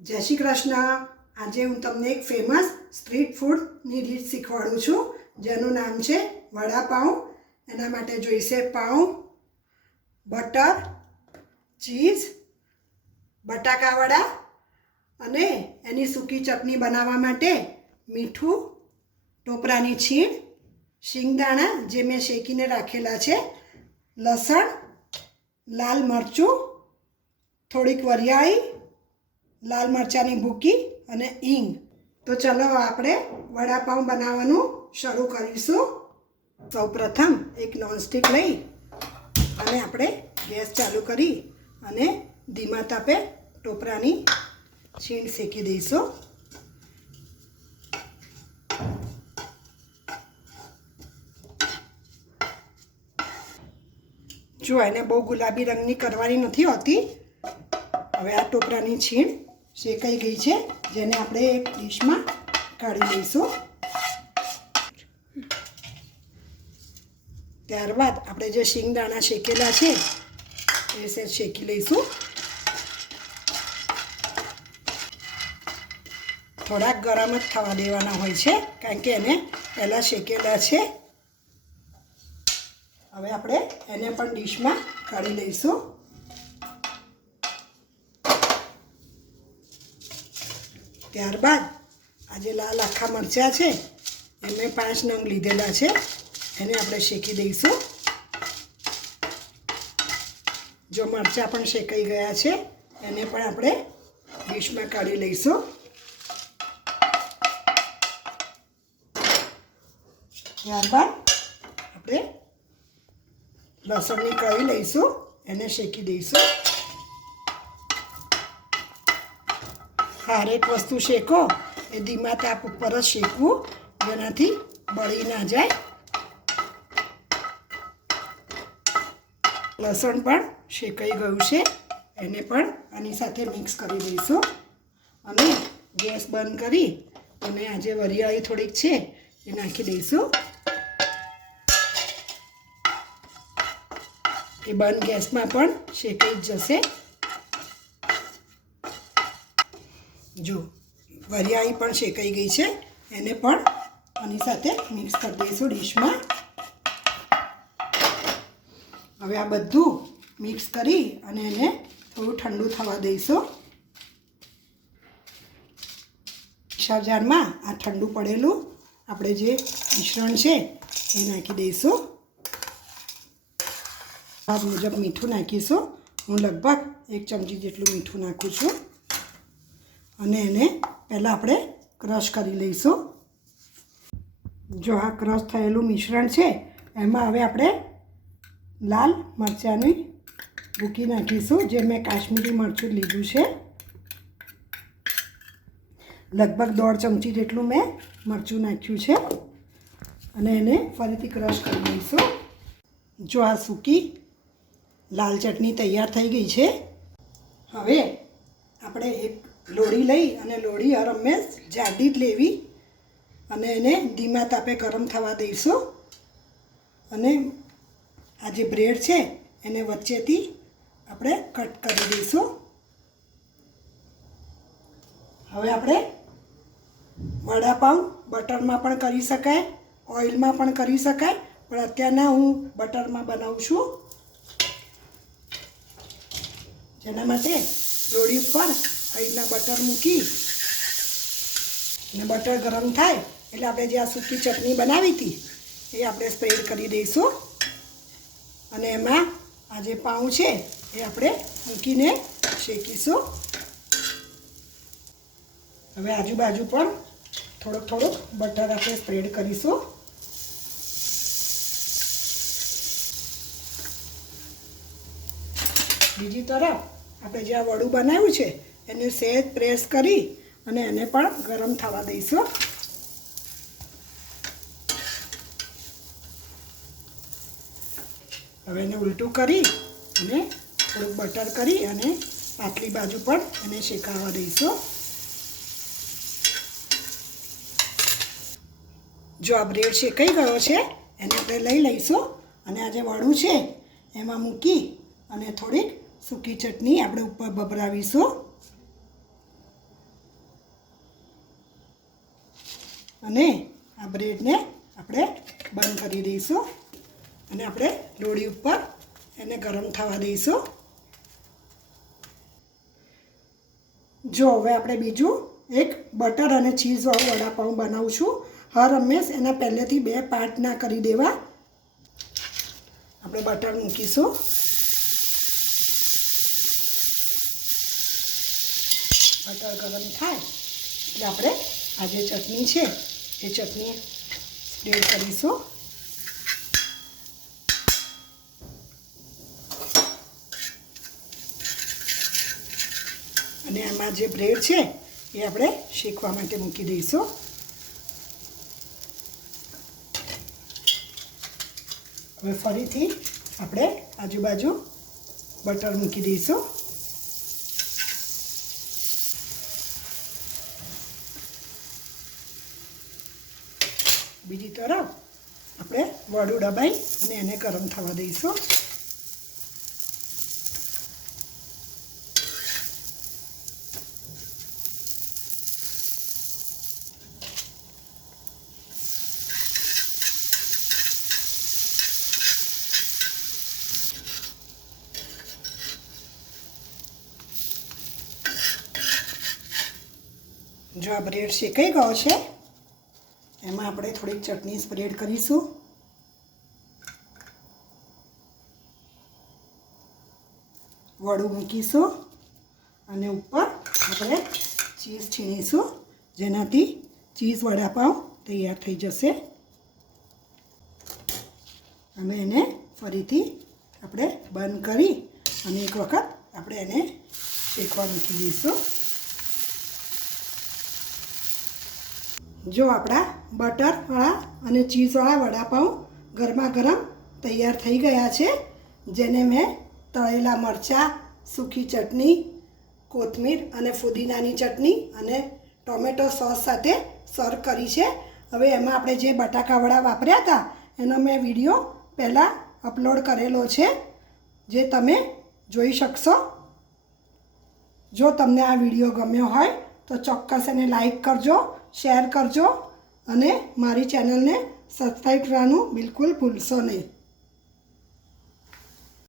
जय श्री कृष्ण। आज हूँ तमने एक फेमस स्ट्रीट फूडनी रीत शीखवाडुं छुं जेनुं नाम छे वडापाउं। एना माटे जोईशे पाउं, बटर, चीज, बटाका वड़ा अने एनी सूकी चटनी बनावा माटे मीठुं, टोपरानी छीण, शिंगदाणा जे मैं शेकीने राखेला छे, लसण, लाल मरचुं, थोड़ीक वरियाળી, लाल मरचानी भूकी अने हींग। तो चलो आपणे वडापाउं बनाववानुं शरू करीशुं। सौ प्रथम एक नॉनस्टिक लई अने आपणे गैस चालू करी अने धीमा तापे टोपरानी छीण शेकी दईशुं। जो एने बहु गुलाबी रंगनी करवानी नथी होती। हवे आ टोपरानी छीण शेकाई गई है, जेने आपणे एक डिश में काढी लईशुं। त्यारबाद आपणे जे शिंगदाणा शेकेला छे ए सेज शेकी लईशुं। थोड़ा गरम ज थवा देवाना होय छे कारण के एने पहेला शेकेला छे। हवे आपणे एने पण डिश में काढी लईशुं। त्यारबाद आज लाल आखा मरचा है ए मैं 5 नंग लीधेला है, एने आपणे शेकी दईशुं। जो मरचा पण शेकाई गया है एने पण आपणे डिश में काढी लईशुं। त्यारबाद आपणे लसणनी कળી लईशुं, एने शेकी दईशुं। हर एक वस्तु शेको ए धीमा ताप पर ज शेकवू, जेनाथी बળી ना जाए। लसण पण शेकाई गयुं छे, एने पण आनी साथे मिक्स करी दईशुं अने गैस बंध करी अने आजे वरियाળી थोड़ीक छे ए नाखी दईशुं। ए बंध गैस में पण शेकाई जशे। जो वरियाળી पण शेकाई गई है एने पण आनी साथे मिक्स कर दईशुं डिश में। हवे आ बधुं मिक्स करी अने एने थोड़ुं ठंडू थवा दईशुं। मिक्सर जार में आ ठंडू पड़ेलुं आपणे जे मिश्रण छे ए नाखी दईशुं। स्वाद मुजब मीठुं नाखीशुं। हूँ लगभग 1 चमची जेटलुं मीठुं नाखुं छुं अने एने पहला आपणे क्रश करी लईशुं। जो आ क्रश थयेलुं मिश्रण छे एमां हवे आपणे लाल मरचानी भूकी नाखीशुं, जे मैं काश्मीरी मरचुं लीधुं छे। लगभग 1.5 चमची जेटलुं मैं मरचुं नाख्युं छे अने एने फरीथी क्रश करी लईशुं। जो आ सूकी लाल चटनी तैयार थई गई है। हवे आपणे एक लोढ़ी लई अने लोढ़ी हर हमेश जाडी ज लेवी अने एने धीमा तापे गरम थवा दईशुं अने आ जे ब्रेड छे एने वच्चेथी आपणे कट करी दईशुं। हवे आपणे वडापाउं बटर में पण करी शकाय, ऑइल में पण करी शकाय, पण अत्याરના हूँ बटर में बनाવું छुं। जेना माटे लोढ़ी पर अहींना बटर मूकी ने बटर गरम थाय एटले आपणे जे आ सूकी चटनी बनावी थी ए आपणे स्प्रेड करी दईशुं अने एमां आ जे पाउं छे ए आपणे मूकीने शेकीशुं। हवे आजूबाजू पण थोड़ोक थोड़ोक बटर आपणे स्प्रेड करीशुं। बीजी तरफ आपणे जे आ वड़ुं बनाव्युं छे एने सेज प्रेस करी अने एने पण गरम थवा दईशुं। हवे एने उल्टू करी अने थोड़ुं बटर करी अने पातली बाजू पण एने शेकावा दईशुं। जो आ ब्रेड शेकाई गयो छे एने आपणे लई लईशुं अने आ जे वड़ुं छे एमां मूकी अने थोड़ीक सूकी चटनी आपणे उपर भभरावीशुं। અને આ બ્રેડને આપણે બંધ કરી દઈશું અને આપણે લોડી ઉપર એને ગરમ થવા દઈશું. જો હવે આપણે બીજું એક બટર અને ચીઝવાળું વડાપાઉં બનાવું છું. હર હંમેશ એના પહેલેથી 2 પાર્ટ ના કરી દેવા. આપણે બટર મૂકીશું. બટર ગરમ થાય એટલે આપણે આ જે ચટણી છે એ ચટણી સ્પ્રેડ કરીશું. અને આમાં જે બ્રેડ છે એ આપણે શેકવા માટે મૂકી દઈશું. હવે ફરીથી આપણે આજુબાજુ બટર મૂકી દઈશું. બીજી તરફ આપણે વડું દબાઈ અને એને ગરમ થવા દઈશું. જો આ બ્રેડ શેકાઈ ગયો છે એમાં આપણે થોડીક ચટણી સ્પ્રેડ કરીશું. વડું મૂકીશું અને ઉપર આપણે ચીઝ છીણીશું, જેનાથી ચીઝ વડાપાઉં તૈયાર થઈ જશે. અને એને ફરીથી આપણે બંધ કરી અને એક વખત આપણે એને શેકવા મૂકી દઈશું. જો આપણા બટરવાળા અને ચીઝવાળા વડાપાઉં ગરમા ગરમ તૈયાર થઈ ગયા છે, જેને મેં તળેલા મરચાં, સૂકી ચટણી, કોથમીર અને ફુદીનાની ચટણી અને ટોમેટો સોસ સાથે સર્વ કરી છે. હવે એમાં આપણે જે બટાકાવડા વાપર્યા હતા એનો મેં વિડીયો પહેલાં અપલોડ કરેલો છે, જે તમે જોઈ શકશો. જો તમને આ વિડીયો ગમ્યો હોય તો ચોક્કસ એને લાઈક કરજો, શેર કરજો અને મારી ચેનલને સબસ્ક્રાઈબ કરવાનું બિલકુલ ભૂલશો નહીં.